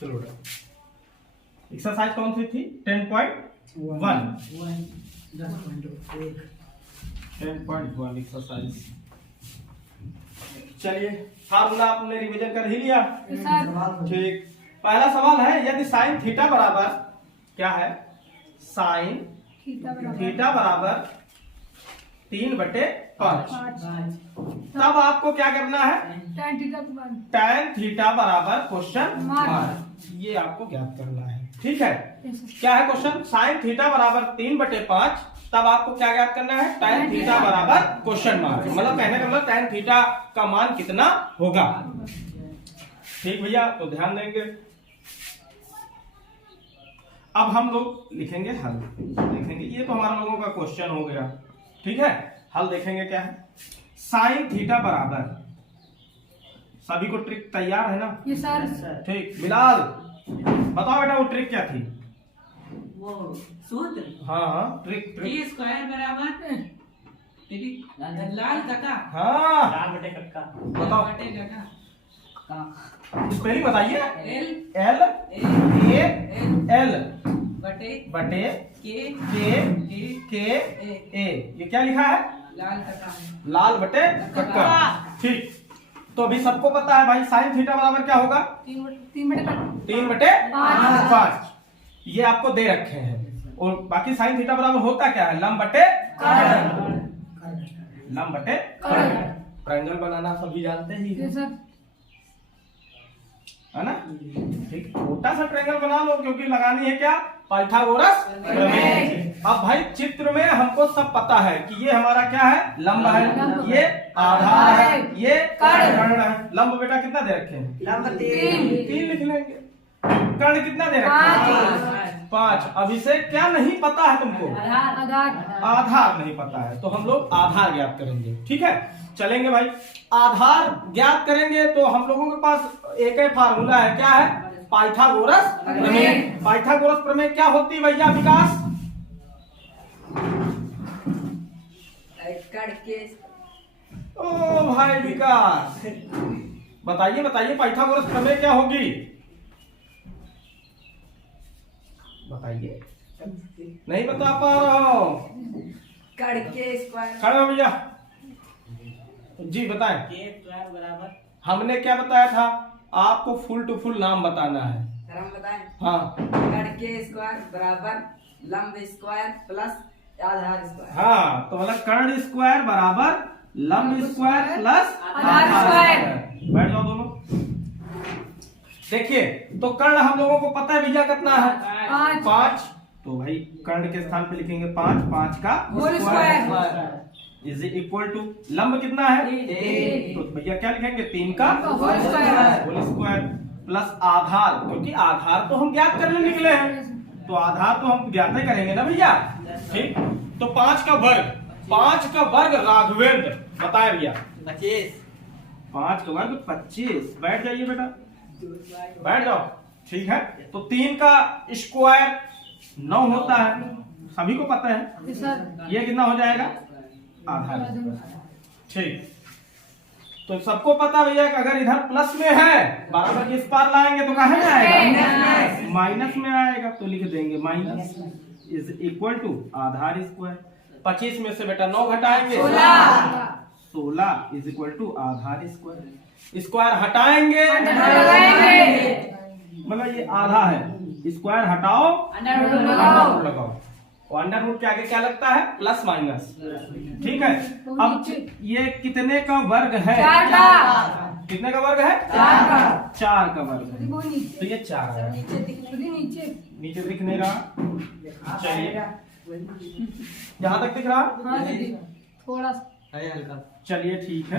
चलो एक्सरसाइज कौन सी थी? 10.1 10.1 एक्सरसाइज। चलिए फार्मूला आपने रिवीजन कर ही लिया? ठीक। पहला सवाल है, यदि साइन थीटा बराबर क्या है? साइन थीटा बराबर 3/5, तब आपको क्या करना है? tan थीटा बराबर क्वेश्चन मार्क, ये आपको ज्ञात करना है। ठीक है, क्या है क्वेश्चन? साइन थीटा बराबर 3/5, तब आपको क्या ज्ञात करना है? tan थीटा बराबर क्वेश्चन मार्क, मतलब कहने का मतलब tan थीटा का मान कितना होगा। ठीक भैया, तो ध्यान देंगे। अब हम लोग लिखेंगे हल, लिखेंगे। ये तो हमारा लोगों का क्वेश्चन हो गया। ठीक है, हल देखेंगे क्या है। साइन थीटा बराबर, सभी को ट्रिक तैयार है ना? ये सर। ठीक, बिलाल बताओ बेटा वो ट्रिक क्या थी? वो सूत्र। हाँ ट्रिक टी स्क्वायर बराबर लाल कका। हाँ लाल बटे कक्का। बताओ, बटे कका स्पेलिंग बताइए। एल एल ए एल बटे बटे के के ए, ये क्या लिखा है? लाल कका। लाल बटे कक्का। ठीक, तो अभी सबको पता है भाई साइन थीटा बराबर क्या होगा? 3/5। ये आपको दे रखे हैं। और बाकी साइन थीटा बराबर होता क्या है? लंब बटे लंब बटे ट्रायंगल बनाना सभी जानते ही है ना? ठीक, छोटा सा ट्रायंगल बना लो, क्योंकि लगानी है क्या? पाइथागोरस प्रमेय। अब भाई चित्र में हमको सब पता है कि ये हमारा क्या है? लंब है, ये आधार है, ये कर्ण है। लंब बेटा कितना दे रखे हैं? लंब 3 लिख लेंगे। कर्ण कितना दे रखे हैं? 5। अब इसे क्या नहीं पता है तुमको? आधार नहीं पता है, तो हम लोग आधार ज्ञात करेंगे। ठीक है, चलेंगे भाई। आधार ज्ञात करेंगे तो हम लोगों के पास एक ही फार्मूला है, क्या है? पाइथागोरस प्रमेय। पाइथागोरस प्रमेय क्या होती है भैया विकास? ओ भाई विकास, बताइए बताइए पाइथागोरस प्रमेय क्या होगी? बताइए, नहीं बता पा रहा हूँ। खड़े हो भैया जी, बताएं। के स्क्वायर बराबर, हमने क्या बताया था? आपको फुल टू फुल नाम बताना है। सर हम बताएं। हाँ कर्ण के स्क्वायर बराबर लंब स्क्वायर प्लस आधार स्क्वायर। हाँ, तो मतलब कर्ण स्क्वायर बराबर लंब स्क्वायर प्लस आधार स्क्वायर। बैठ जाओ दोनों। देखिए, तो कर्ण हम लोगों को पता है भैया कितना है? 5। तो भाई कर्ण के स्थान पे लिखेंगे 5, 5 का whole square is equal to लंब कितना है? तो भैया क्या लिखेंगे? 3 का होल स्क्वायर प्लस आधार, क्योंकि आधार तो हम ज्ञात करने निकले हैं, तो आधार तो हम ज्ञात ही करेंगे ना भैया। ठीक, तो 5 का वर्ग, 5 का वर्ग राघवेंद्र बताए भैया 25। 5 का वर्ग 25। बैठ जाइए बेटा, बैठ जाओ। ठीक है, तो 3 का स्क्वायर 9 होता है, सभी को पता है। ये कितना हो जाएगा? आधार। ठीक, तो सबको पता भैया कि अगर इधर प्लस में है बराबर इस पार लाएंगे तो कहाँ में आएगा? माइनस में आएगा, तो लिख देंगे माइनस इज इक्वल टू आधार स्क्वायर। 25 में से बेटा 9 घटाएंगे 16 इज इक्वल टू आधार स्क्वायर। स्क्वायर हटाएंगे, मतलब ये आधा है, स्क्वायर हटाओ अंडर रूट लगाओ, और अंडर रूट के आगे क्या लगता है? Plus minus. ठीक है, अब ये कितने का वर्ग है? 4 का। कितने का वर्ग है? 4 का वर्ग है, तो ये 4 है। नीचे दिखने रहा? चलिए, यहाँ तक दिख रहा? थोड़ा हल्का। चलिए ठीक है,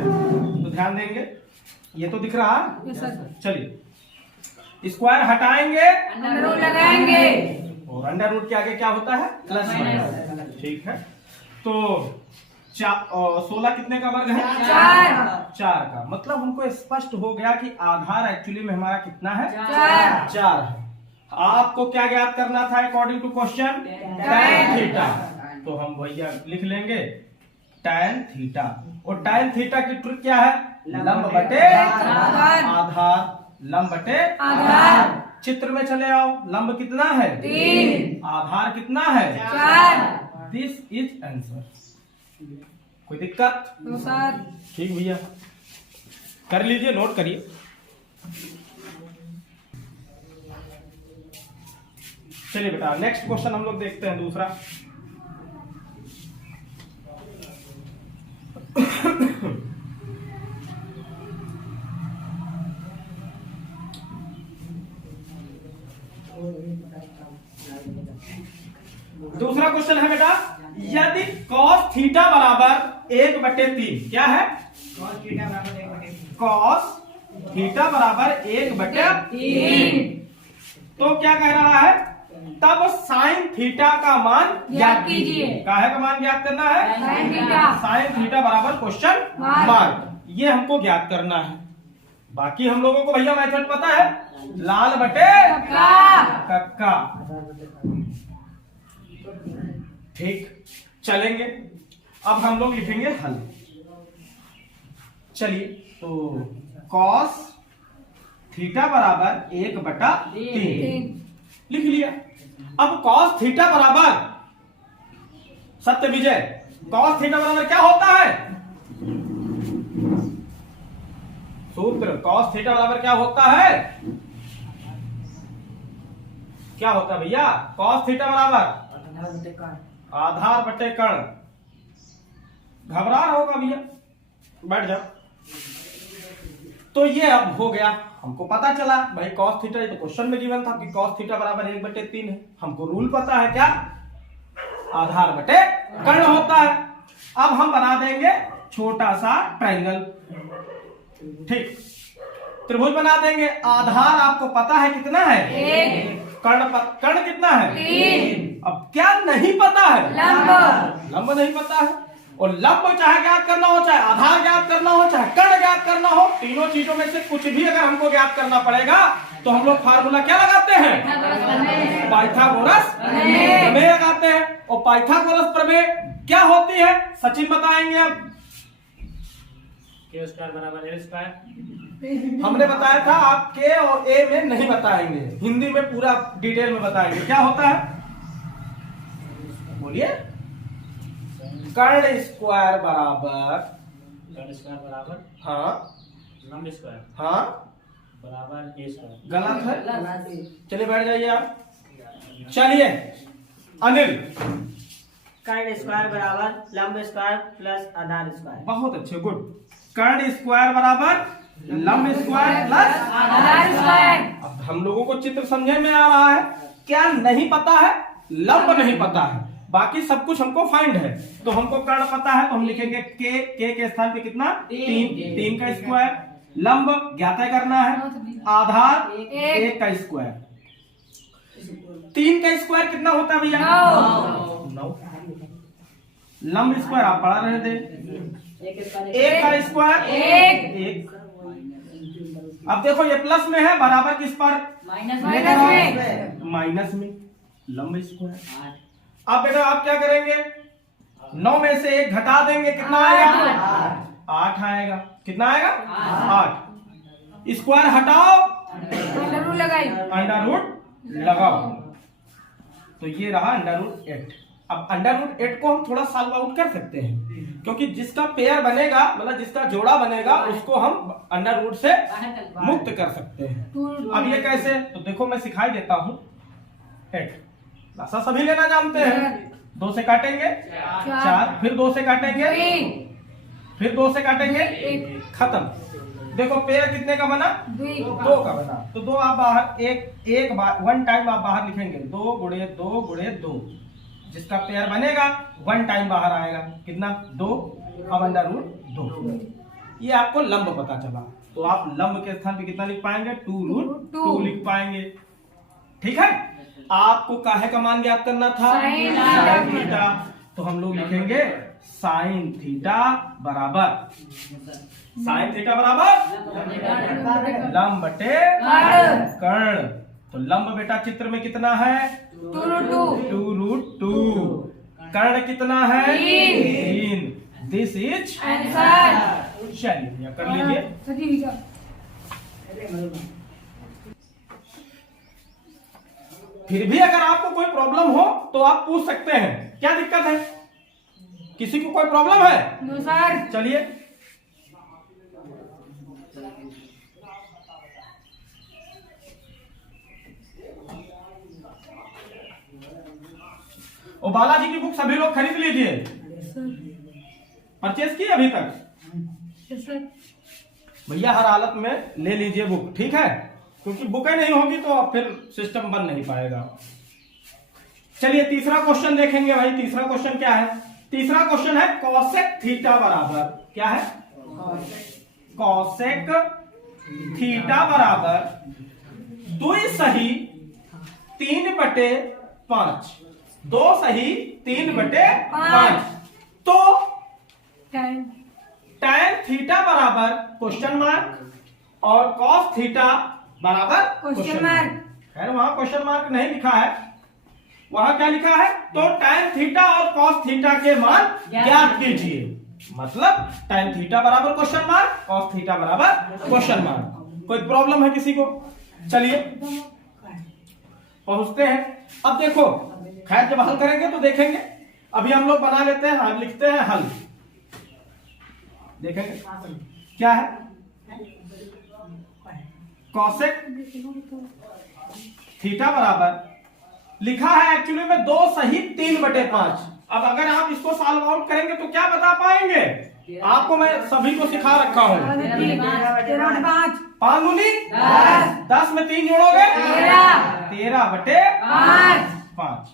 तो ध्यान देंगे। ये तो दिख रहा? चलिए, स्क्वायर हटाएंगे अंडर रूट लगाएंगे, और अंडर रूट के आगे क्या होता है? Plus minus. ठीक है, तो 16 कितने का वर्ग है? 4 का। मतलब हमको स्पष्ट हो गया कि आधार एक्चुअली में हमारा कितना है? 4 है। आपको क्या ज्ञात करना था according to question? tan theta. तो हम भैया लिख लेंगे tan थीटा, और tan थीटा की ट्रिक क्या है? लंब बटे आधार, लंब बटे आधार। चित्र में चले आओ। लंब कितना है? 3 आधार कितना है? 4 दिस इज आंसर। कोई दिक्कत? तो सर ठीक भैया, कर लीजिए, नोट करिए। चलिए बेटा, नेक्स्ट क्वेश्चन हम लोग देखते हैं, दूसरा। दूसरा क्वेश्चन है बेटा, यदि cos थीटा बराबर 1/3, क्या है? cos थीटा बराबर 1/3, तो क्या कह रहा है? तब साइन थीटा का मान ज्ञात कीजिए। काहे का मान ज्ञात करना है? Sine theta. साइन थीटा बराबर क्वेश्चन मार्क, ये हमको ज्ञात करना है। बाकी हम लोगों को भैया मेथड पता है, लाल बटे कक्का। ठीक, चलेंगे। अब हम लोग लिखेंगे हल। चलिए, तो cos थीटा बराबर 1/3 लिख लिया। अब cos थीटा बराबर, सत्य विजय, cos थीटा बराबर क्या होता है? सूत्र cos थीटा बराबर क्या होता है? क्या होता है भैया? cos थीटा बराबर आधार बटे कर्ण। घबरा रहा होगा भैया, बैठ जाओ। तो ये अब हो गया, हमको पता चला भाई cos थीटा, ये तो क्वेश्चन में गिवन था कि cos थीटा बराबर 1/3 है। हमको रूल पता है, क्या? आधार बटे कर्ण होता है। अब हम बना देंगे छोटा सा ट्रायंगल। ठीक, त्रिभुज बना देंगे। आधार आपको पता है कितना है? 1 कर्ण कितना है? 3 अब क्या नहीं पता है? लंब नहीं पता है। और लंब चाहे ज्ञात करना हो, चाहे आधार ज्ञात करना हो, चाहे कर्ण ज्ञात करना हो, तीनों चीजों में से कुछ भी अगर हमको ज्ञात करना पड़ेगा तो हम लोग फार्मूला क्या लगाते हैं? पाइथागोरस प्रमेय लगाते हैं। और पाइथागोरस प्रमेय क्या होती है सचिन बताएंगे। अब K स्क्वायर बराबर L स्क्वायर। हमने बताया था, आप के और ए में नहीं बताएंगे, हिंदी में पूरा डिटेल में बताएंगे। क्या होता है बोलिए? कर्ण स्क्वायर बराबर, कर्ण स्क्वायर बराबर हाँ लंब स्क्वायर हाँ बराबर A स्क्वायर। गलत है। चलिए बैठ जाइए आप। चलिए अनिल, कर्ण स्क्वायर बराबर लंब स्क्वायर प्लस आधार स्क्वायर। बहुत अच्छे, गुड। कर्ण स्क्वायर बराबर लंब स्क्वायर प्लस आधार स्क्वायर। अब हम लोगों को चित्र समझे में आ रहा है। क्या नहीं पता है? लंब नहीं पता है, बाकी सब कुछ हमको फाइंड है। तो हमको कर्ण पता है, तो हम लिखेंगे के के स्थान पे कितना? 3 का स्क्वायर। लंब ज्ञात करना है, आधार 1 का स्क्वायर। 3 का स्क्वायर कितना होता है भैया? 9। लंब स्क्वायर आप पढ़ा रहे थे। 1 का स्क्वायर 1। अब देखो ये प्लस में है, बराबर किस पर? माइनस में। लंब स्क्वायर। अब बेटा आप क्या करेंगे? 9 में से 1 घटा देंगे, कितना आएगा? 8 आएगा। कितना आएगा? 8। स्क्वायर हटाओ, अंडर रूट लगाओ, तो ये रहा अंडर रूट 8। अब अंडर रूट 8 को हम थोड़ा सॉल्व आउट कर सकते हैं, क्योंकि जिसका पेयर बनेगा, मतलब जिसका जोड़ा बनेगा, उसको हम अंडर रूट से मुक्त कर सकते हैं। अब ये कैसे? तो देखो मैं सिखाई देता हूँ। 8 ऐसा सभी लेना जानते हैं। 2 से काटेंगे 4, फिर 2 से काटेंगे, फिर 2 से काटेंगे, खत्म। देखो पेयर कितने का बना? 2 का बना। तो 2 आप बाहर, एक बार 1 टाइम आप बाहर लिखेंगे। 2 गुणे 2 गुणे 2, जिसका पेयर बनेगा 1 टाइम बाहर आएगा। कितना? 2। अब अंडर रूट 2। ये आपको लंब पता चला, तो आप लंब के स्थान पे कितना लिख पाएंगे? 2√2 लिख पाएंगे। ठीक है। आपको काहे का मान ज्ञात करना था? Sine theta. तो हम लोग लिखेंगे साइन थीटा बराबर, साइन थीटा बराबर लंब बटे कर्ण। तो लंब बेटा चित्र में कितना है? 2√2। कर्ण कितना है? 3। This is answer. चलिए कर लीजिए। फिर भी अगर आपको कोई प्रॉब्लम हो तो आप पूछ सकते हैं। क्या दिक्कत है? किसी को कोई प्रॉब्लम है? No sir. चलिए, और बालाजी की बुक सभी लोग खरीद लीजिए। परचेज की अभी तक? भैया हर हालत में ले लीजिए बुक, ठीक है? क्योंकि बुकें नहीं होगी तो फिर सिस्टम बन नहीं पाएगा। चलिए तीसरा क्वेश्चन देखेंगे भाई। तीसरा क्वेश्चन क्या है? तीसरा क्वेश्चन है कॉसेक थीटा बराबर क्या है? कॉसेक थीटा बराबर 2 सही 3/5। 2 सही 3/5। तो tan थीटा बराबर क्वेश्चन मार्क और cos थीटा बराबर क्वेश्चन मार्क। खैर वहां क्वेश्चन मार्क नहीं लिखा है, वहां क्या लिखा है? तो tan थीटा और cos थीटा के मान ज्ञात कीजिए। मतलब tan थीटा बराबर क्वेश्चन मार्क, cos थीटा बराबर क्वेश्चन मार्क। कोई प्रॉब्लम है किसी को? चलिए पहुंचते हैं। अब देखो, खैर जब हल करेंगे तो देखेंगे। अभी हम लोग बना लेते हैं, हम लिखते हैं हल। देखेंगे क्या है। कॉसेक थीटा बराबर लिखा है एक्चुअली में 2 सही 3/5। अब अगर आप इसको सॉल्व आउट करेंगे तो क्या बता पाएंगे? आपको मैं सभी को सिखा रखा हूं। 5 दूनी 10 में 3 जोड़ोगे 13/5।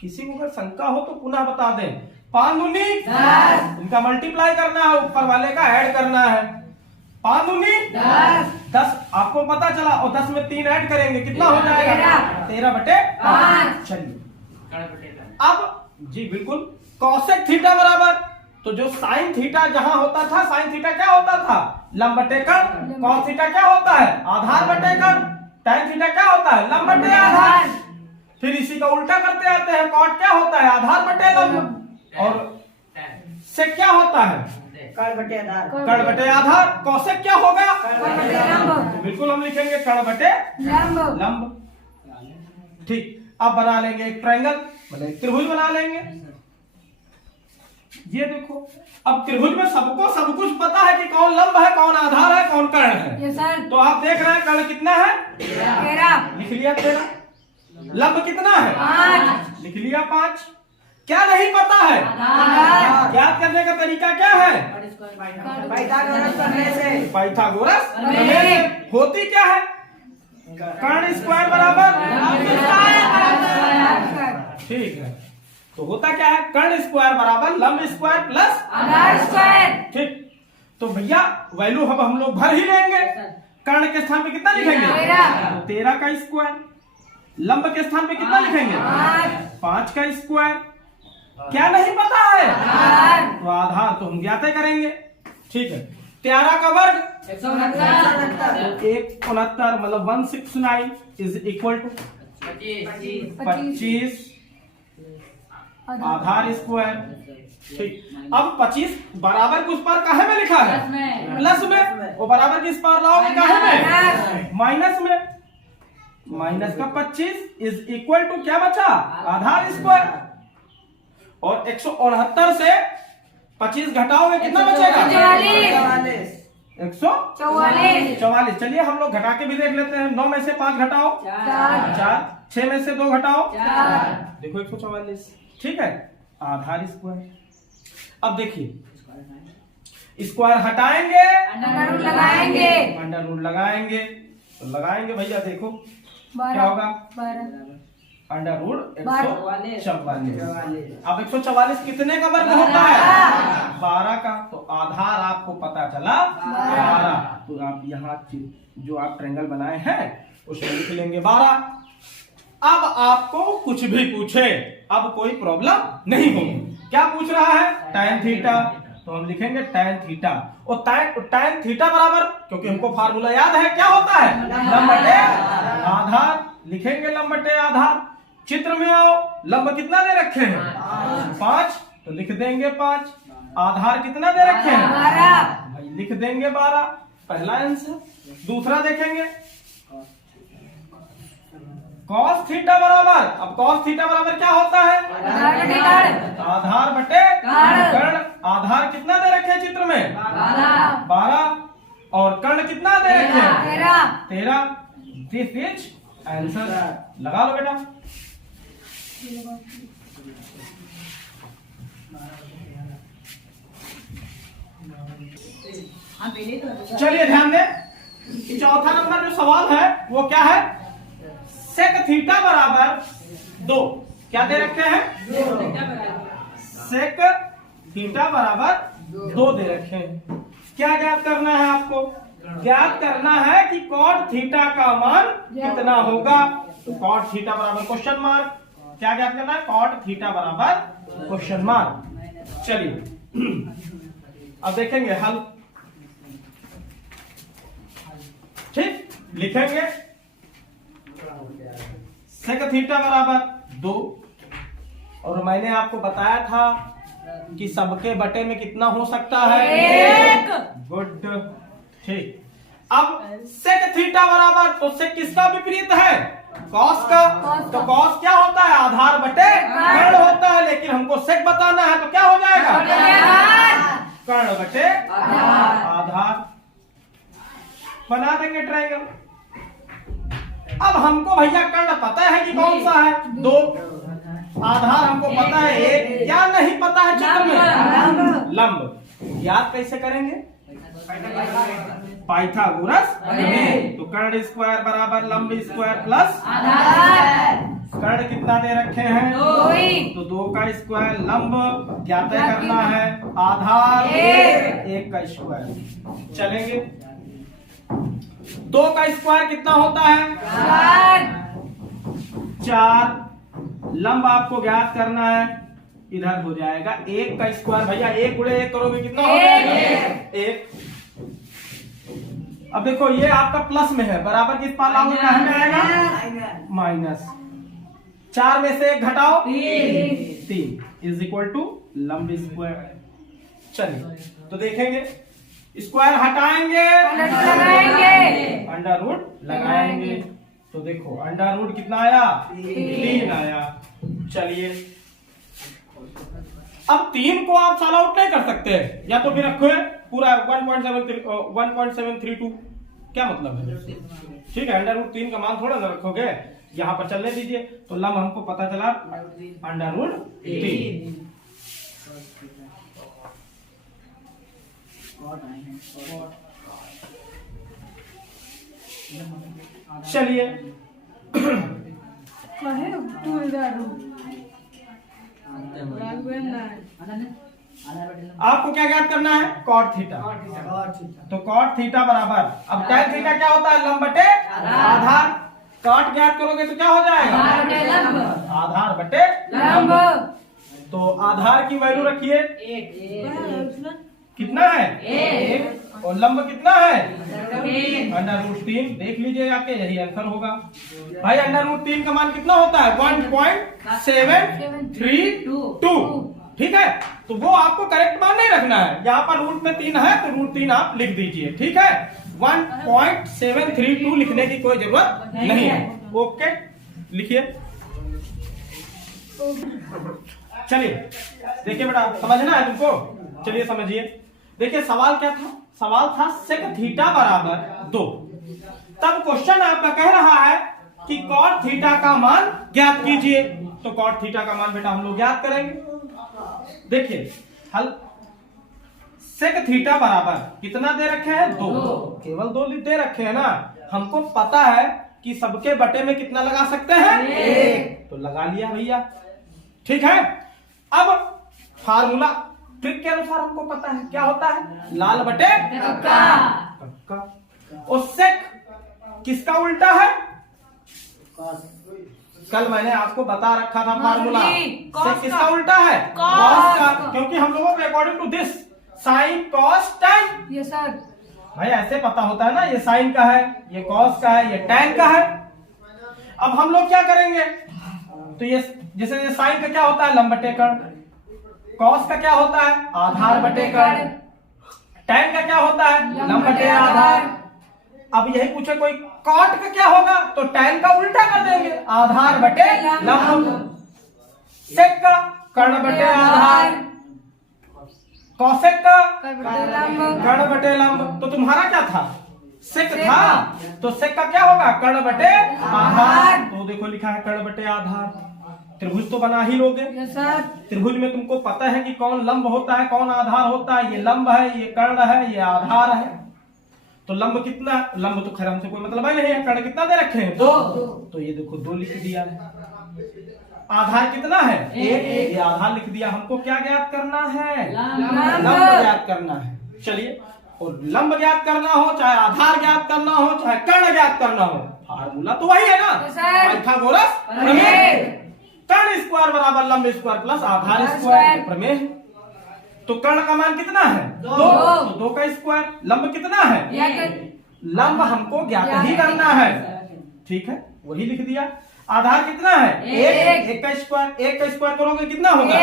किसी को अगर शंका हो तो पुनः बता दें। 5 दूनी 10, इनका मल्टीप्लाई करना है, ऊपर वाले का ऐड करना है। 5 दूनी 10, आपको पता चला। और 10 में 3 ऐड करेंगे कितना हो जाएगा? 13/5। चलिए अब जी बिल्कुल कॉसेक थीटा बराबर, तो जो साइन थीटा जहां होता था, साइन थीटा क्या होता था? लंब बटे कर्ण। कॉस थीटा क्या होता है? आधार बटे कर्ण। tan थीटा क्या होता है? लंब बटे आधार। फिर इसी का उल्टा करते आते हैं, कॉट क्या होता है? आधार बटे लंब। और सेक क्या होता है? कर्ण बटे आधार। कर्ण बटे आधार। कॉसेक क्या होगा? बिल्कुल हम लिखेंगे कर्ण बटे लंब। ठीक, अब बना लेंगे एक ट्रायंगल, मतलब एक त्रिभुज बना लेंगे। ये देखो, अब त्रिभुज में सबको सब कुछ पता है कि कौन लंब है, कौन आधार है, कौन कर्ण है। Yes sir. तो आप देख रहे हैं कर्ण कितना है? 13। लिख लिया 13। लंब कितना है? 5। लिख लिया 5। क्या नहीं पता है? याद करने का तरीका क्या है? पाइथागोरस करने से। पाइथागोरस करने से। होती क्या है? कर्ण स्क्वायर बराबर। ठीक है, तो होता क्या है? कर्ण स्क्वायर बराबर लंब स्क्वायर प्लस आधार स्क्वायर। ठीक, तो भैया वैल्यू हम लोग भर ही लेंगे। कर्ण के स्थान पे कितना लिखेंगे? 13 का स्क्वायर। लंब के स्थान पे कितना लिखेंगे? 5 का स्क्वायर। क्या नहीं पता है? तो आधार तो हम ज्ञात करेंगे। ठीक है, 13 का वर्ग 169, मतलब 169 इज इक्वल टू 25 आधार स्क्वायर। ठीक, अब 25 बराबर कुछ पर काहे में लिखा है? प्लस में। और बराबर किस पर लाओगे? काहे में? माइनस में। माइनस का 25 इज इक्वल टू क्या बचा? आधार स्क्वायर। और 169 से 25 घटाओगे कितना बचेगा? 144। चलिए हम लोग घटा के भी देख लेते हैं। 9 में से 5 घटाओ 4, 6 में से 2 घटाओ 4, देखो 144। ठीक है, आधार स्क्वायर। अब देखिए स्क्वायर हटाएंगे, अंडर रूट लगाएंगे। अंडर रूट लगाएंगे तो लगाएंगे भैया, देखो क्या होगा? 12 अंडर रूट 144। अब 144 कितने का वर्ग होता है? 12 का। तो आधार आपको पता चला 12। तो आप यहाँ जो आप ट्रायंगल बनाए हैं उसमें लिख लेंगे 12। अब आपको कुछ भी पूछे, अब कोई प्रॉब्लम नहीं होगी। क्या पूछ रहा है? tan थीटा, तो हम लिखेंगे tan थीटा। और tan थीटा बराबर, क्योंकि हमको फार्मूला याद है, क्या होता है? लंब बटे आधार। लिखेंगे लंब बटे आधार। चित्र में आओ, लंब कितना दे रखे हैं? 5, तो लिख देंगे 5। आधार कितना दे रखे हैं? 12। भाई लिख देंगे 12। पहला आंसर। दूसरा देखेंगे, कॉस थीटा बराबर, अब कॉस थीटा बराबर क्या होता है? आधार बटे कर्ण। आधार बटे कर्ण। कर्ण। आधार कितना दे रखे हैं चित्र में? 12। 12 और कर्ण कितना दे रखे हैं? 13। 13। This is answer. लगा लो बेटा। चलिए ध्यान दें, चौथा नंबर जो सवाल है वो क्या है? सेक थीटा बराबर 2 क्या दे रखे हैं? सेक थीटा बराबर 2 दे रखे हैं। क्या ज्ञात करना है आपको? ज्ञात करना है कि कॉट थीटा का मान कितना होगा। तो कॉट थीटा बराबर क्वेश्चन मार्क। क्या ज्ञात करना है? कॉट थीटा बराबर क्वेश्चन मार्क। चलिए अब देखेंगे हल। ठीक, लिखेंगे सेक थीटा बराबर 2 और मैंने आपको बताया था कि सबके बटे में कितना हो सकता है? 1। गुड। ठीक, अब सेक थीटा बराबर, तो सेक किसका विपरीत है? कॉस का। तो कॉस क्या होता है? आधार बटे कर्ण होता है, लेकिन हमको सेक बताना है तो क्या हो जाएगा? कर्ण बटे आधार। बना देंगे ट्रायंगल। अब हमको भैया कर्ण पता है कि कौन सा है? 2। आधार हमको पता है 1। क्या नहीं पता है चित्र में? लंब। याद कैसे करेंगे? पाइथागोरस प्रमेय। तो कर्ण स्क्वायर बराबर लंब स्क्वायर प्लस आधार। कर्ण कितना दे रखे हैं? 2। तो 2 का स्क्वायर लंब क्या तय करना है? आधार 1 का स्क्वायर। चलेंगे 2 का स्क्वायर कितना होता है? 4। लंब आपको ज्ञात करना है, इधर हो जाएगा 1 का स्क्वायर। भैया 1 गुणे 1 करोगे कितना हो जाएगा? 1। अब देखो ये आपका प्लस में है, बराबर किस पार लाओगे? में आएगा माइनस। 4 में से 1 घटाओ 3 इज इक्वल टू लंब स्क्वायर। चलिए तो देखेंगे, स्क्वायर हटाएंगे, अंडर रूट लगाएंगे। तो देखो अंडर रूट कितना आया? 3 आया। चलिए अब 3 को आप सॉल्व आउट नहीं कर सकते, या तो फिर रखो पूरा 1.732। क्या मतलब है? ठीक है, अंडर रूट 3 का मान थोड़ा ना रखोगे, यहाँ पर चलने दीजिए। तो लंब हमको पता चला अंडर रूट 3। चलिए आपको क्या ज्ञात करना है? Cot theta. तो कॉट थीटा बराबर, अब टैन थीटा क्या होता है? लंब बटे आधार। कॉट ज्ञात करोगे तो क्या हो जाएगा? आधार बटे लंब। तो आधार की वैल्यू रखिए 1। कितना है? 1। और लंब कितना है? Under root 3। देख लीजिए आके, यही आंसर होगा। भाई अंडर रूट 3 का मान कितना होता है? 1.732। ठीक है, तो वो आपको करेक्ट मान नहीं रखना है। यहाँ पर रूट में 3 है तो रूट 3 आप लिख दीजिए। ठीक है, 1.732 लिखने की कोई जरूरत नहीं है। ओके, लिखिए। चलिए देखिए बेटा, समझना है तुमको? चलिए समझिए। देखिए सवाल क्या था? सवाल था सेक थीटा बराबर 2। तब क्वेश्चन आपका कह रहा है कि कॉट थीटा का मान ज्ञात कीजिए। तो कॉट थीटा का मान बेटा हम लोग ज्ञात करेंगे। देखिए हल, सेक थीटा बराबर कितना दे रखे हैं? 2। केवल 2 दे रखे हैं ना। हमको पता है कि सबके बटे में कितना लगा सकते हैं? 1। तो लगा लिया भैया। ठीक है, अब फार्मूला ट्रिक के अनुसार हमको पता है क्या होता है? लाल बटे कक्का। और सेक किसका उल्टा है? कल मैंने आपको बता रखा था फार्मूला। सेक किसका उल्टा है? कॉस का। क्योंकि हम लोगों को according to this sine cos tan. Yes sir. भाई ऐसे पता होता है ना, ये साइन का है, ये कॉस का है, ये टैन का है। अब हम लोग क्या करेंगे? तो ये जैसे ये साइन का क्या होता है? लंब बटे कर्ण। कॉस का क्या होता है? आधार बटे कर्ण। टैन का क्या होता है? लंब बटे आधार। अब यही पूछे कोई कॉट का क्या होगा, तो tan का उल्टा कर देंगे, आधार बटे लंब। सेक का कर्ण बटे आधार, कौसेक का कर्ण बटे लंब। तो तुम्हारा क्या था, सेक था, तो सेक का क्या होगा, कर्ण बटे आधार। तो देखो लिखा है कर्ण बटे आधार। त्रिभुज तो बना ही लोगे। त्रिभुज में तुमको पता है कि कौन लंब होता है कौन आधार होता है। ये लंब है, ये कर्ण है, ये आधार है। तो लंब कितना, लंब तो खैर हमसे कोई मतलब ही नहीं है। कर्ण कितना दे रखे हैं, 2। तो ये देखो 2 लिख दिया है। आधार कितना है, 1। ये आधार लिख दिया। हमको क्या ज्ञात करना है, लंब ज्ञात करना है। चलिए, और लंब ज्ञात करना हो, चाहे आधार ज्ञात करना हो, चाहे कर्ण ज्ञात करना हो, फार्मूला तो वही है ना, पाइथागोरस प्रमेय। कर्ण स्क्वायर बराबर लंब स्क्वायर प्लस आधार स्क्वायर प्रमेय। तो कर्ण का मान कितना है, 2। तो 2 का स्क्वायर। लंब कितना है, लंब हमको ज्ञात ही करना है। ठीक है, वही लिख दिया। आधार कितना है, 1। 1 का स्क्वायर, 1 का स्क्वायर करोगे कितना होगा,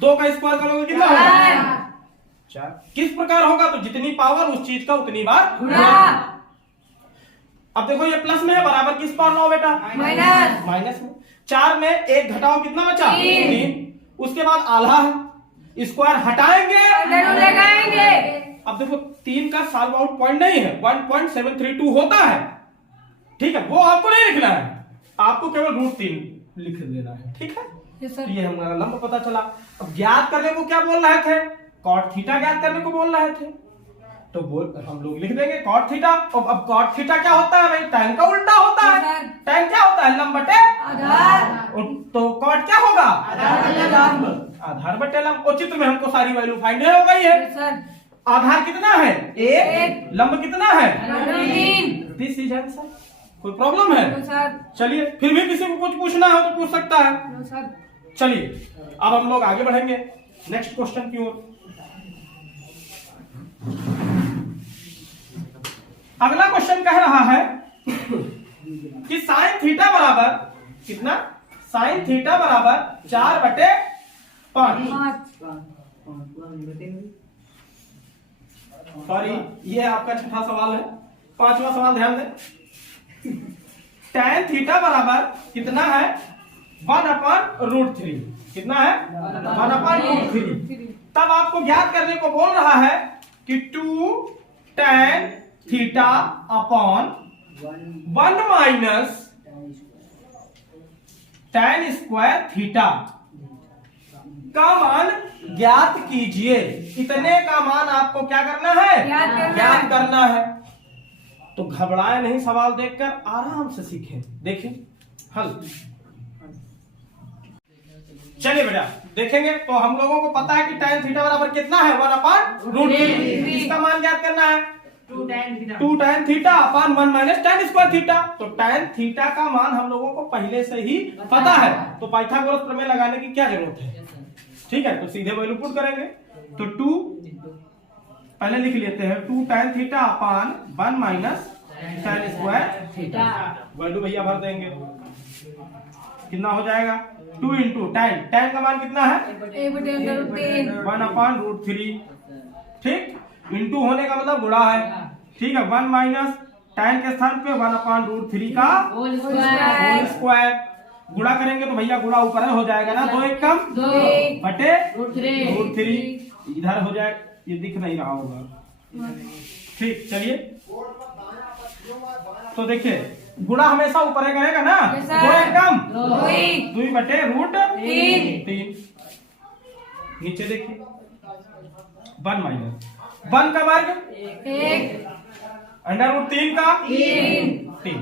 2 का स्क्वायर करोगे कितना होगा, 4। किस प्रकार होगा, तो जितनी पावर उस चीज का उतनी बार गुणा। अब देखो ये प्लस में है, बराबर किस पावर लाओ बेटा, माइनस में। 4 में 1 घटाओ कितना बचा, 3। उसके बाद आधा है, स्क्वायर हटाएंगे, लगाएंगे। अब देखो 3 का सॉल्व आउट पॉइंट नहीं है, 1.732 होता है। ठीक है, वो आपको नहीं लिखना है, आपको केवल √3 लिख देना है। ठीक है, ये हमारा लंब पता चला। अब ज्ञात करने को क्या बोल रहे थे, कॉट थीटा ज्ञात करने को बोल रहे थे। तो हम लोग लिख देंगे कॉट थीटा। अब कॉट थीटा क्या होता है भाई, tan का उल्टा होता है। tan क्या होता है, लंब बटे आधार। तो कॉट क्या होगा, आधार बटे लंब। और चित्र में हमको सारी वैल्यू फाइंड हो गई है। आधार कितना है, 1। लंब कितना है, 3। This is answer. कोई प्रॉब्लम है, चलिए फिर भी किसी को कुछ पूछना हो तो पूछ सकता है। चलिए अब हम लोग आगे बढ़ेंगे नेक्स्ट क्वेश्चन की ओर। अगला क्वेश्चन कह रहा है कि साइन थीटा बराबर कितना, साइन थीटा बराबर 4/5। सॉरी, ये आपका छठा सवाल है। 5वां सवाल ध्यान दें। tan थीटा बराबर कितना है, 1/√3। कितना है, 1/√3। तब आपको ज्ञात करने को बोल रहा है कि 2 tan theta upon 1 minus tan square theta का मान ज्ञात कीजिए। इतने का मान आपको क्या करना है, ज्ञात करना है। तो घबराए नहीं, सवाल देखकर आराम से सीखें। देखें हल। चलिए बेटा देखेंगे। तो हम लोगों को पता है कि tan थीटा बराबर कितना है, 1/√3। इसका मान ज्ञात करना है 2 tan theta upon 1 minus tan square theta. तो tan थीटा का मान हम लोगों को पहले से ही पता है, तो पाइथागोरस प्रमेय लगाने की क्या जरूरत है। ठीक है, तो सीधे वैल्यू पुट करेंगे। तो 2 पहले लिख लेते हैं, 2 tan theta upon 1 minus tan square theta. Value भैया भर देंगे, कितना हो जाएगा, 2 इंटू tan का मान कितना है, 1/√3। ठीक, इंटू होने का मतलब गुणा है। ठीक है, 1 माइनस tan के स्थान पे 1/√3 का होल स्क्वायर। गुणा करेंगे तो भैया गुणा ऊपर हो जाएगा ना, 2 1 कम 2 बटे √3 इधर हो जाए, ये दिख नहीं रहा होगा। ठीक, चलिए तो देखिए गुणा हमेशा ऊपर करेगा ना, 2 1 कम 2 बटे √3। नीचे देखिए 1 माइनस 1 का वर्ग 1 √3 का 3।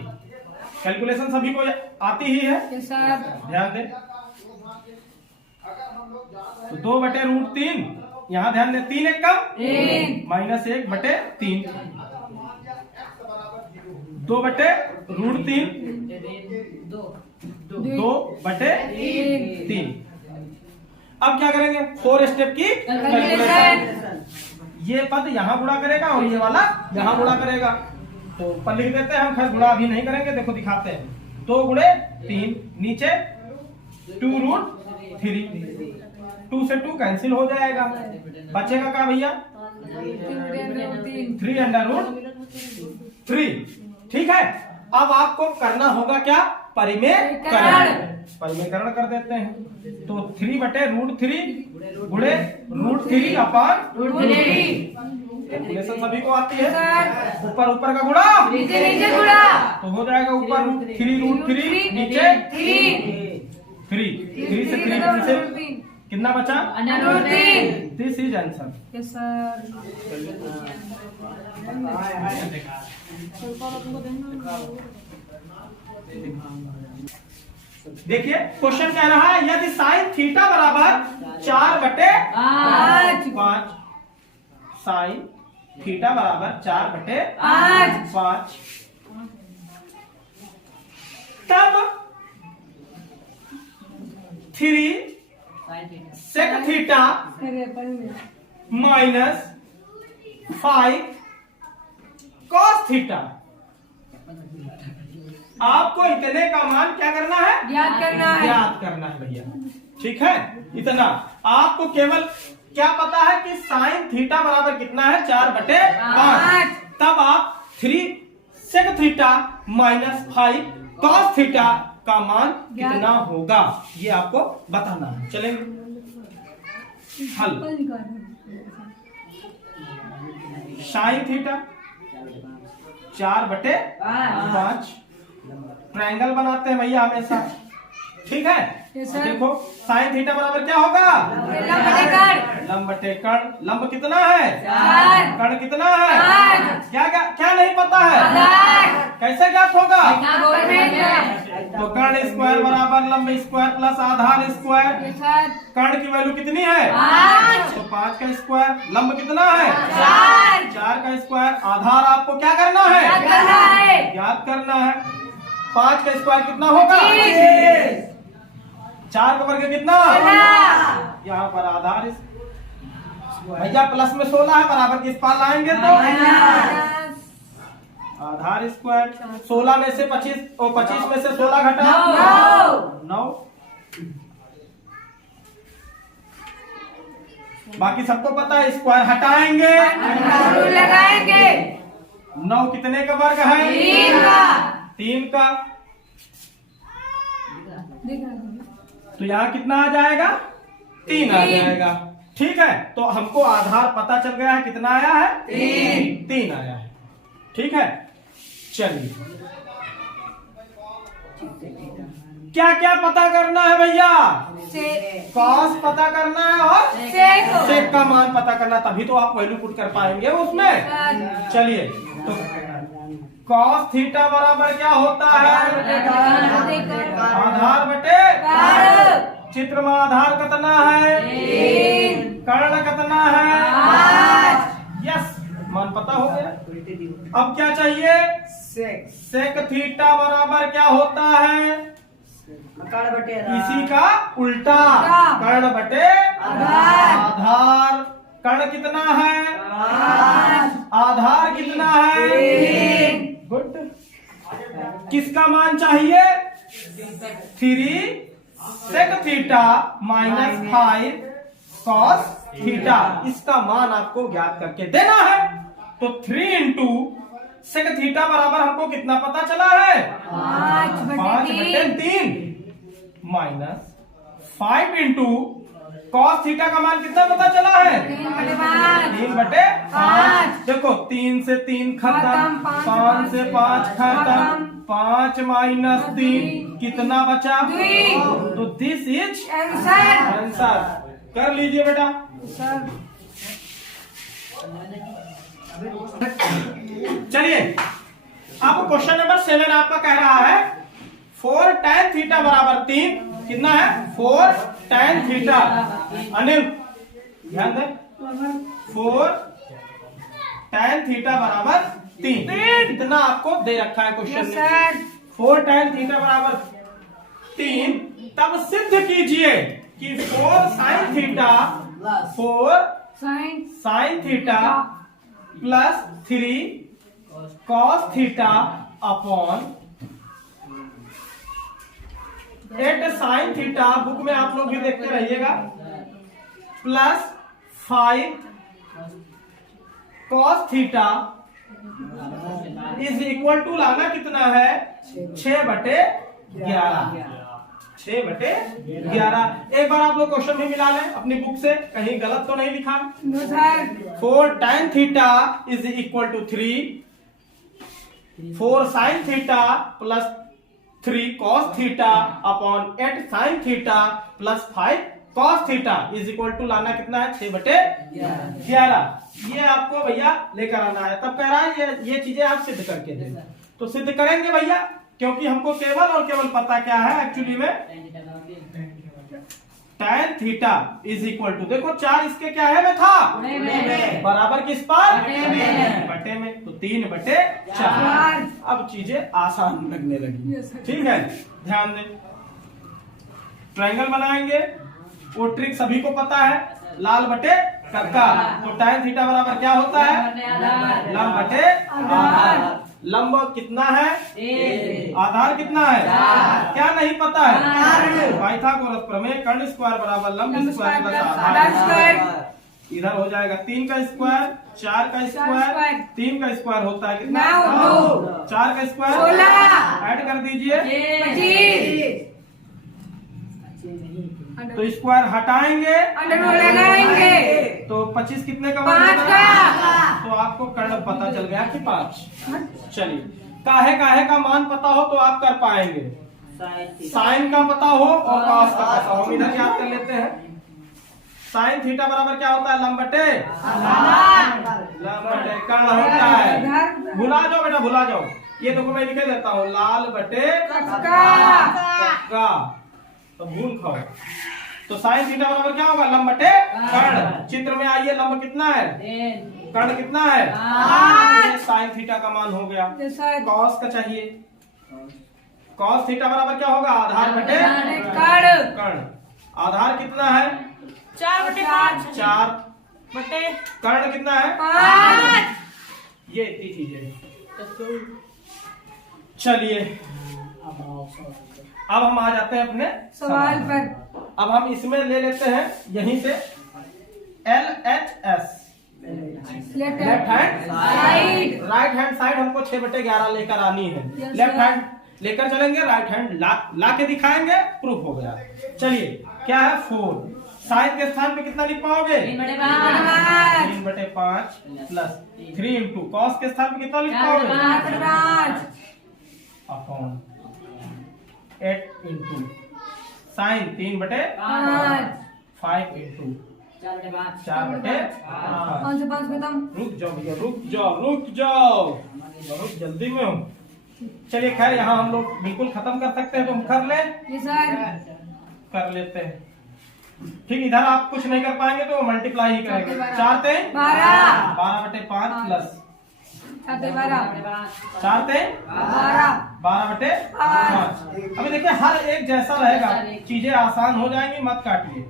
कैलकुलेशन सभी को आती ही है, ध्यान दें। तो 2 बटे √3, यहाँ ध्यान दें 3 1 कम माइनस 1 बटे 3, 2 बटे √3, 2 बटे 3। अब क्या करेंगे, 4 स्टेप की कैलकुलेशन। ये पद यहाँ गुणा करेगा और ये वाला यहाँ गुणा करेगा। तो ऊपर लिख देते हैं हम, खैर गुणा अभी नहीं करेंगे, देखो दिखाते हैं। 2 गुणे 3, नीचे 2√3, 2 से 2 कैंसिल हो जाएगा, बचेगा क्या भैया 3 √3। ठीक है, अब आपको करना होगा क्या, परिमेयकरण। परिमेयकरण कर देते हैं, तो 3/√3 गुणे √3 अपान √3। कैलकुलेशन सभी को आती है, ऊपर ऊपर का गुणा नीचे नीचे गुणा, तो हो जाएगा ऊपर 3√3 नीचे 3 से 3 से कितना बचा, √3। This is answer. Yes sir. देखिए क्वेश्चन कह रहा है यदि साइन थीटा बराबर 4/5, साइन थीटा बराबर 4/5, तब 3 sec theta minus 5 cos theta. आपको इतने का मान क्या करना है, याद करना है। याद करना है भैया, ठीक है। इतना आपको केवल क्या पता है कि साइन थीटा बराबर कितना है, 4/5। तब आप 3 sec theta minus 5 cos theta का मान कितना होगा, ये आपको बताना है। चलेंगे हल। साइन थीटा 4/5 ट्रायंगल बनाते हैं भैया हमेशा, ठीक है। देखो साइन थीटा बराबर क्या होगा, लंब बटे कर्ण। लंब कितना है, कर्ण कितना है, क्या क्या क्या नहीं पता है, कैसे ज्ञात होगा, तो कर्ण स्क्वायर बराबर लंब स्क्वायर प्लस आधार स्क्वायर। कर्ण की वैल्यू कितनी है, तो 5 का स्क्वायर। लंब कितना है, 4 का स्क्वायर। आधार आपको क्या करना है, याद करना है। 5 का स्क्वायर कितना होगा, 4 का वर्ग कितना, यहाँ पर आधार भैया प्लस में 16 है, बराबर किस पार लाएंगे तो आधार स्क्वायर। 16 में से 25 और 25 में से 16 घटा 9। बाकी सबको पता है, स्क्वायर हटाएंगे, लगाएंगे। 9 कितने का वर्ग है, 3 का। तो यहाँ कितना आ जाएगा, 3 आ जाएगा, ठीक है। तो हमको आधार पता चल गया है, कितना आया है, 3 आया है, ठीक है। चलिए क्या क्या पता करना है भैया, कॉस पता करना है और सेक का मान पता करना, तभी तो आप वैल्यू पुट कर पाएंगे उसमें। चलिए तो कॉस थीटा बराबर क्या होता है, आधार बटे चित्र में आधार कितना है, कर्ण कितना है, यस मान पता हो गया। अब क्या चाहिए, सेक थीटा बराबर क्या होता है, इसी का उल्टा, कर्ण बटे आधार। कर्ण कितना है, आधार कितना है, गुड। किसका मान चाहिए, 3 sec theta minus 5 cos theta. इसका मान आपको ज्ञात करके देना है। तो 3 इंटू सेक थीटा बराबर हमको कितना पता चला है, 5/3 माइनस 5 इंटू कॉस थीटा का मान कितना पता चला है, 3/5। देखो 3 से 3 खत्म, 5 से 5 खत्म, 5 माइनस 3 कितना बचा, तो दिस इज आंसर। कर लीजिए बेटा। चलिए अब क्वेश्चन नंबर 7 आपका कह रहा है 4 tan थीटा बराबर 3, कितना है, 4 tan थीटा। अनिल ध्यान दे, 4 tan थीटा बराबर 3, इतना आपको दे रखा है क्वेश्चन में। 4 tan थीटा बराबर 3, तब सिद्ध कीजिए कि 4 sin theta, 4 sin theta plus 3 cos theta upon 8 sin theta, book में आप लोग भी देखते रहिएगा, plus 5 cos theta is equal to लाना कितना है 6/11। 6/11। एक बार आप लोग क्वेश्चन भी मिला लें अपनी बुक से, कहीं गलत तो नहीं लिखा। No sir. 4 tan theta is equal to 3, 4 sin theta plus 3 cos theta upon 8 sin theta plus 5 cos theta is equal to लाना कितना है 6/11। ये आपको भैया लेकर आना है। तब कह रहा है ये चीजें आप सिद्ध करके दे, तो सिद्ध करेंगे भैया, क्योंकि हमको केवल और केवल पता क्या है एक्चुअली में tan theta is equal to, देखो 4 इसके क्या है में था बराबर किस पर बटे में, तो 3/4। अब चीजें आसान लगने लगी। ठीक है, ध्यान दें। ट्रायंगल बनाएंगे, वो ट्रिक सभी को पता है, लाल बटे कक्का। तो tan थीटा बराबर क्या होता है लंब बटे आधार। लंब कितना है आधार कितना है क्या नहीं पता है पाइथागोरस प्रमेय, कर्ण स्क्वायर बराबर लंब स्क्वायर प्लस आधार स्क्वायर। इधर हो जाएगा 3 का स्क्वायर, 4 का स्क्वायर, 3 का स्क्वायर होता है कितना 9, 4 का स्क्वायर 16, ऐड कर दीजिए 25, तो स्क्वायर हटाएंगे अंडर रूट लगाएंगे तो 25 कितने का 5 बनेगा? का। तो आपको कर्ण पता चल गया कि 5। चलिए, काहे का मान पता हो तो आप कर पाएंगे, साइन का पता हो और कॉस का पता हो। हम इधर याद कर लेते हैं। साइन थीटा बराबर क्या होता है लंब बटे कर्ण होता है। भुला जाओ बेटा, भुला जाओ, ये देखो मैं लिखे देता हूँ लाल बटे कक्का, तो भूल खाओ। तो साइन थीटा बराबर क्या होगा लंब बटे कर्ण। चित्र में आइए, लंब कितना है कर्ण कितना है साइन थीटा का मान हो गया। कॉस का चाहिए, कॉस थीटा बराबर क्या होगा आधार बटे कर्ण। आधार कितना है 4/5 4 बटे कर्ण कितना है 5। ये इतनी चीजें। चलिए, अब हम आ जाते हैं अपने सवाल पर। अब हम इसमें ले लेते हैं यहीं से LHS left hand side. Right hand side हमको 6/11 लेकर आनी है। Yes, left sir. हैंड लेकर चलेंगे, राइट हैंड ला के दिखाएंगे, प्रूफ हो गया। चलिए, क्या है 4, साइन के स्थान पे कितना लिख पाओगे 3/5 प्लस 3 इंटू कॉस के स्थान पे कितना लिख पाओगे अपॉन 8 इंटू साइन 3/5 इंटू 4/5। 5 खत्म। रुक जाओ भैया, रुक जाओ बहुत जल्दी में हूँ। चलिए खैर, यहाँ हम लोग बिल्कुल खत्म कर सकते हैं, तो हम कर लेते हैं। ठीक, इधर आप कुछ नहीं कर पाएंगे तो मल्टीप्लाई ही करेंगे। 4 3 12/5 प्लस 4 3 12/5। अभी देखिए हर एक जैसा रहेगा, चीजें आसान हो जाएंगी, मत काटिए।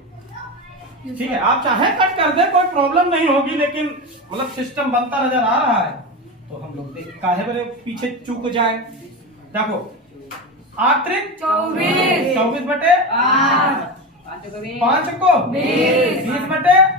ठीक है, आप चाहे कट कर दे, कोई प्रॉब्लम नहीं होगी, लेकिन मतलब सिस्टम बनता नजर आ रहा है तो हम लोग काहे बड़े पीछे चूक जाए। देखो 8 3 24/5 5 को 20/5।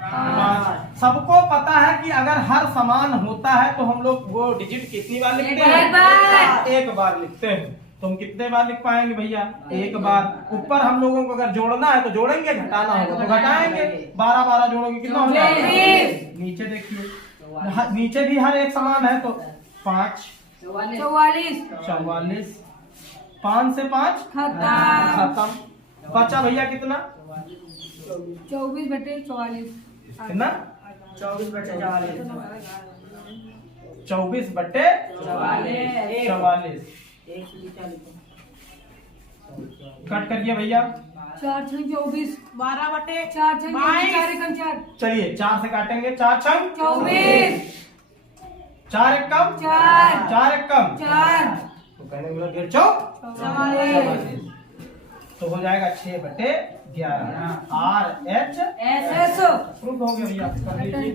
सबको पता है कि अगर हर समान होता है तो हम लोग वो डिजिट कितनी बार लिखते हैं एक बार लिखते हैं। तो हम कितने बार लिख पाएंगे भैया एक बार। ऊपर हम लोगों को अगर जोड़ना है तो जोड़ेंगे, घटाना होगा तो घटाएंगे। 12 जोड़ोगे कितना हो जाएगा। नीचे देखिए, नीचे भी हर एक समान है तो 5 44 5 से 5 खत्म। बचा भैया कितना 24/44 कितना 24/44। कट करिए भैया। 4 6 24 12/4 4 चलिए 4 से काटेंगे। 4 6 24 4 1 कम 4 1 कम 4 तो कहने वाला 1.5 44 तो हो जाएगा 6/11। RH प्रूफ हो गया भैया, कर लीजिए।